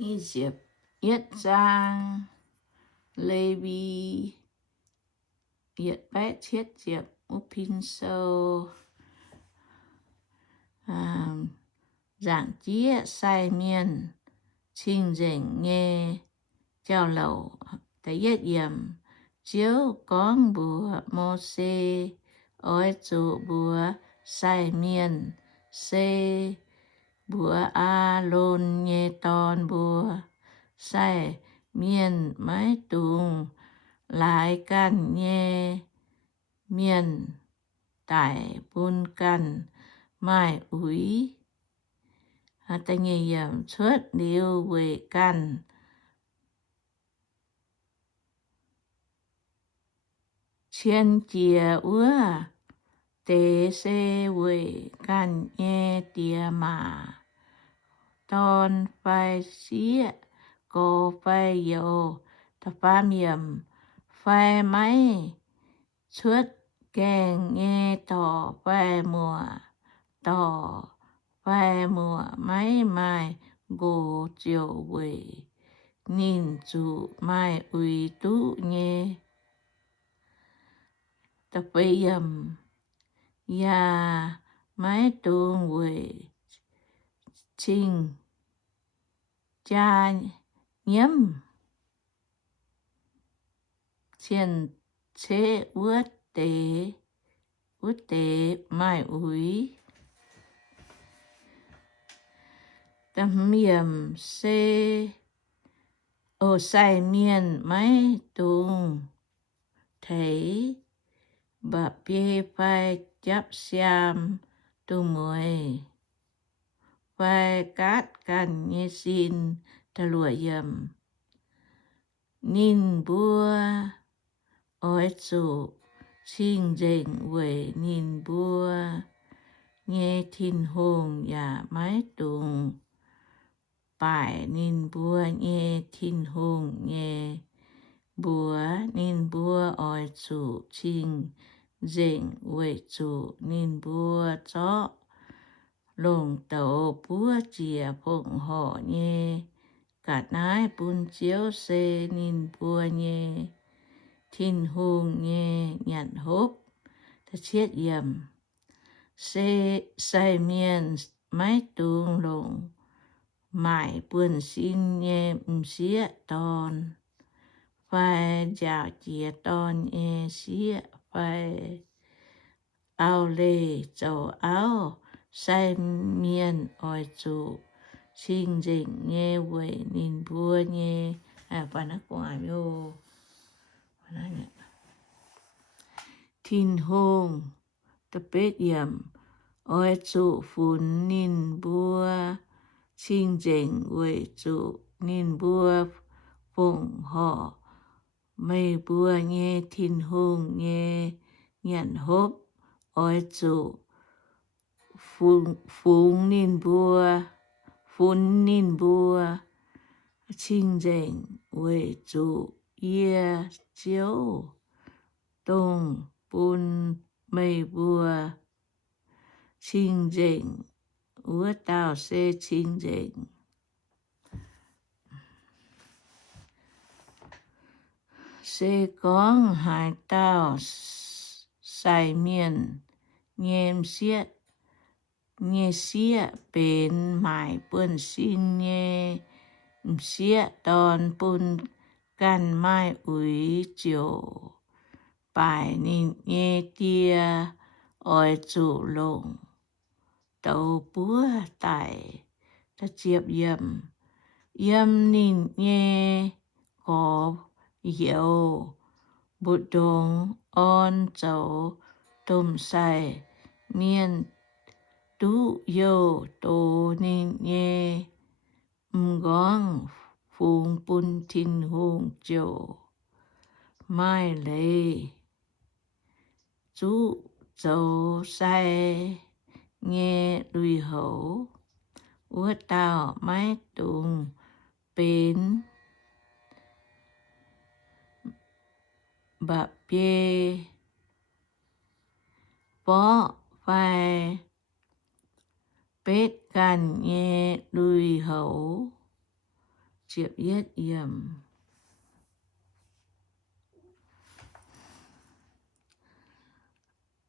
Egypt, Yết Giang, Lê Vi, Yết Bét Chiết Diệp, Upin Sâu, Giảng Chia Sai Miên, Trình Dĩnh Nghe, Chào Lẩu, Tại Yết Yểm, Chiếu Con Bùa Mô Xê, Ôi Chủ Bùa Sai Miên, Xê Bùa A Lôn Nhê Ton Bùa, Sai Miên Mái Tùng, Lại Can Nhê Miên, Tại Bùn Can Mai Úy, Ta Nhê Yểm Xuất Điêu Quệ Can, Chiên Chìa Ua, Tế Xê Quệ Can Nhê Tìa Mà, Ton Phai Xía, Cô Phai Dô, Ta Pham Yểm, Phai Máy, Xuất Kèng Nghe Tỏ Phai Mùa, Tỏ Phai Mùa Máy Mai, Gô Chiều Quệ, Nhìn Chủ Mai Uy Tú Nhê, Ta Phai Yểm, Ya Mái Tuông Quệ, Trình Cha Nhâm, Chiên Chế Út Tế Mai Úy, Tâm Yểm Xê Ô Sai Miên Mái Tùng, Thấy Bà Bê Phai Chấp Xiam Tu Mùi, Phai Cát Can Nhê Xin Ta Lùa Yểm, Nhìn Bùa Ôi Chủ Trình Dĩnh Quệ Nhìn Bùa, Nghe Thiên Hùng Dạ Mái Tùng, Bài Nhìn Bùa Nghe Thiên Hùng Nghe Bùa, Nhìn Bùa Ôi Chủ Trình Dĩnh Quệ Chủ, Nhìn Bùa Chó Lồng Tẩu Bùa Chìa Phụng Họ Nghe, Cả Nái Bùn Chiếu Xê Nhìn Bùa Nghe, Thiên Hùng Nghe Nhận Hốp, Ta Chiết Yểm, Xê Sai Miên Mái Tùng Lồng, Mãi Bùn Xin Nghe Xía Ton, Phai Dạo Chìa Ton Nghe Xía Phai Ao Lê Chầu Áo, Sai Miên Ôi Chủ Trình Dĩnh Nghe Quệ Nhìn Bùa Nghe, Và nó cũng ảm vô Thiên Hùng, Ta Bết Yểm, Ôi Chủ Phún Nhìn Bùa, Trình Dĩnh Quệ Chủ, Nhìn Bùa Phụng Họ, Mây Bùa Nghe Thiên Hùng Nghe Nhận Hốp, Ôi Chủ Phún Nhìn Bùa, Trình Dĩnh Quệ Chủ, Yê Chiếu Tùng Bùn Mây Bùa, Trình Dĩnh Ua Tào Xê Trình Dĩnh, Xê Con Hải Tào Sai Miên, Nghe Xiết, Nghe Xía Bến Mãi Bùn Xin Nghe Xía Ton Bùn Can Mai Úy Chiều, Bài Nhìn Nghe Tia Ôi Chủ Lồng Tàu Búa Tại Ta Chiếp Yểm, Yểm Nhìn Nghe Có Dấu, Bụt Đông On Châu Tùm Sai Miên Tú Dâu Tô Nhìn Nghe, Ngón Phùng Bùn Thiên Hùng Chiều, Mai Lê Chú Châu Sai Nghe Lùi Hấu, Ua Tào Mái Tùng Bến, Bà Bê Bó Phai Bết Can Nghe Lùi Hấu, Chiệp yết yểm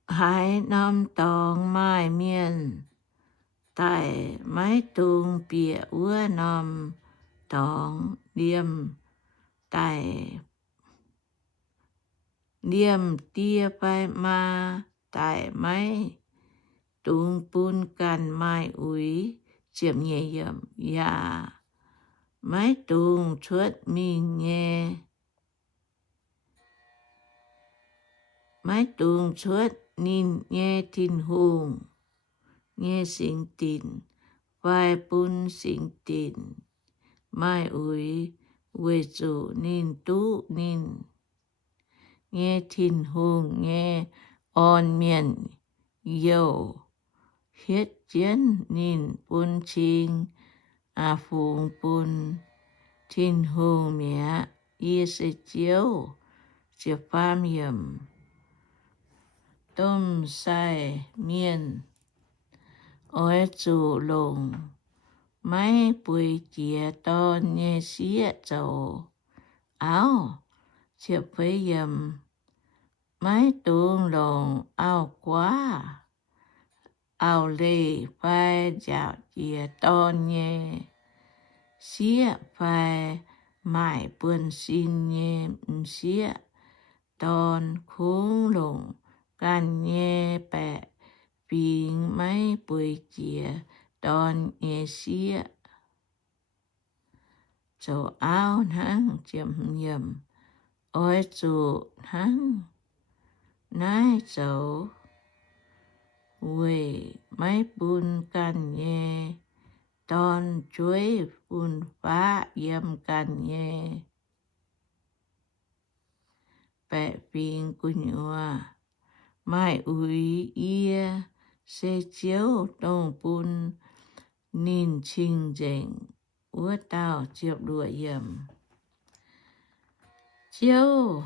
Hải Nam Tòng Mai Miên Tại Mái Tung Bịa Ua Nam Tòng Điềm Tại Điềm Tia Pai Ma Tại Mái Tung Pun Can Mai Úi Chiệp nhẹ yểm Dạ Mái Tung Chuất Minh Nghe Mái Tung Chuất Ninh Nghe Tin Hùng Nghe Sinh Tin Vai Pun Sinh Tin Mai Úi Quê Chủ Ninh Tú Ninh Nghe Tin Hùng Nghe On Miền Dầu Hiết Chiến Ninh Pun Chinh A Phùng Pun Tin Hùng Mẹ Yê Sê Chiếu Chiệp Pham Yểm Tôm Sai Miên Ôi Chủ Lùng Máy Bùi Chìa Tôn Nghe Xía Châu Áo Chiệp Phế Yểm Máy Tuông Lùng Ao Quá Ao Lê Phai Dạo Chìa Tôn Nghe Xía Phai Mãi Buôn Xin Nghe Xía Tôn Khung Lùng Can Nghe Bẹ Bình Máy Bùi Chìa Tôn Nghe Xía Châu Áo Nắng Chiếm Nhầm Ôi Chủ Nắng Nái Châu Quê Máy Bùn Can Nghe Tôn Chuối Bùn Phá Yếm Can Nghe Bẹ Bình Cú Nhua Mai Úi Yê Sê Chiếu Đông Bùn Ninh Chinh Dệnh Ua Tao Chiệp Đùa Yểm Chiếu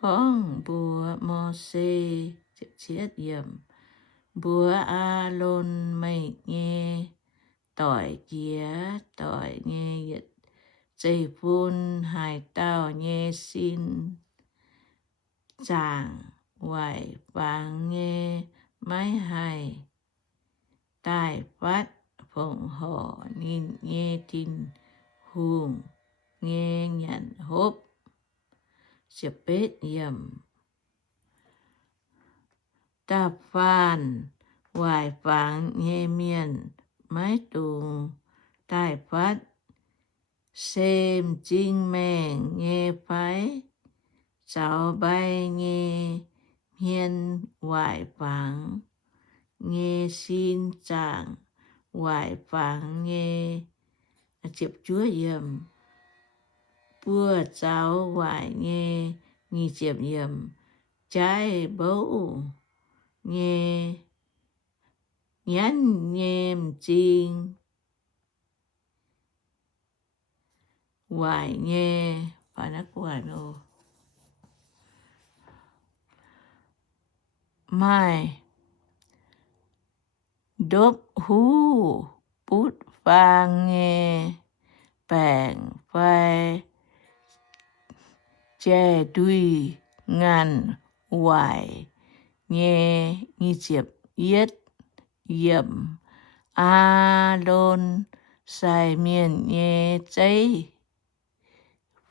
Con Bùa Mô Sê Chiệp Chiết Yểm Bùa A Lôn Mây Nghe Tỏi Kia Tỏi Nghe Yết Dây Vun Hải Tao Nghe Xin Chàng Hoài Vàng Nghe Mái Hải Tài Phát Phụng Hổ Ninh Nghe Tin Hùng Nghe Nhận Hốp Chiệp Bết Yểm Ta Phan Hoài Vàng Nghe Miền Mái Tùng Tài Phát Xem Trinh Mèng Nghe Phái Cháu Bay Nghe Hiên Hoài Vàng Nghe Xin Chàng Hoài Vàng Nghe Chiệp Chúa Yểm Bùa Cháu Hoài Nghe Nghi Chiệp Yểm Trái Bấu Nghe Nhắn Nhêm Trinh Hoài Nghe Phải nắc hoài nô Mai Đốp Hú Bút Vàng Nghe Bèng Phai Chè Đuôi Ngàn Hoài Nghe Nghi Chiệp Yết Yểm A Lôn Sai Miền Nghe Cháy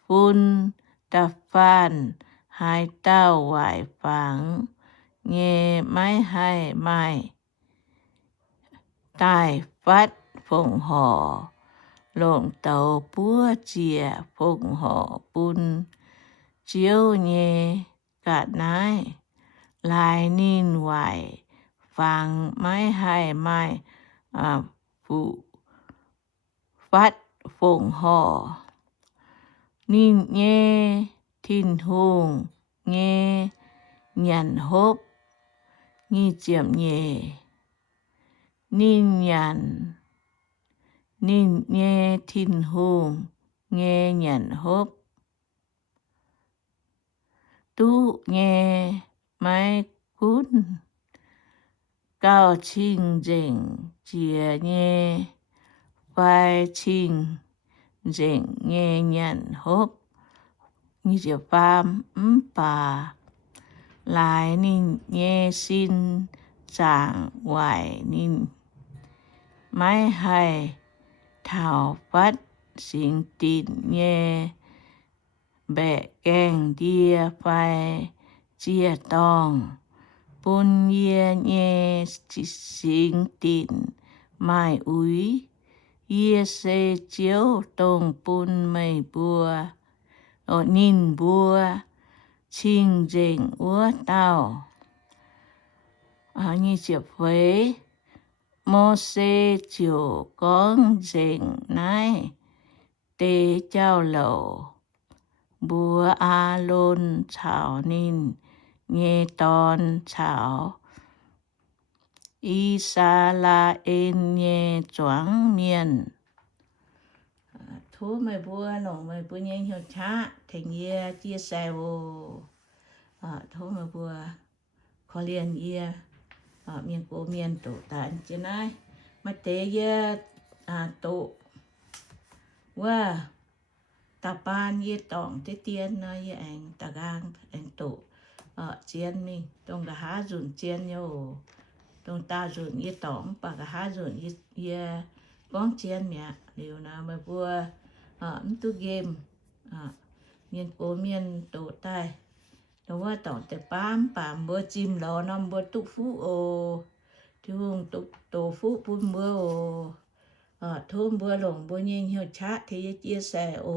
Phun Ta Phan Hai Tao Hoài Vàng Nghe Mái Hai Mai Tài Phát Phụng Hổ Lộn Tàu Búa Chìa Phụng Hổ Bun Chiếu Nghe Cả Nái Lai Ninh Hoài Vàng Mái Hai Mai Phụ Phát Phụng Hổ Ninh Nghe Tin Hùng Nghe Nhận Hốp Nghi Chiểm Nhẹ Ninh Nhận Ninh Nghe Tin Hùng Nghe Nhận Hốp Tú Nghe Mái Cún Cao Chinh Dệnh Chìa Nghe Vai Chinh rèn nghe nhận hốp như chiều phàm bà lại nín nghe xin giảng hoài nín mái hay thảo phát sinh tín nghe bẹ keng đia phai chia tòng bún ye nghe sinh tín mai úi ye se chiếu tông bún mây bùa nín bùa chinh rình úa tao như chiếc vế mô xê chiều con rình nái tê chao lẩu bùa a lôn chảo nín nghe tòn chảo y sa la en nghe choáng miền thú mày bùa lồng mày bùa nhanh hiệu chá thành ye chia sẻ vô thú mày bùa khó liền ye miền cổ miền tổ tàn trên này mà tế ye tổว่าตาปานye tòng tế tiên nó ye anh ta gang anh tổ chiên mình tông cả há dùn chiên nhau tông ta dùn ye tòng bà cả há dùn ye con chiên mẹ điều nào mà vua tu game miền cổ miền tổ tai đâuว่าตองแต่ปามเบอร์จิมรอนำเบอร์ตุฟูโอที่วงตุโตฟูปุ่นเบอร์โอทุ่มเบอร์หลงเบอร์ยิงเหี่ยวชะที่chia sẻ ô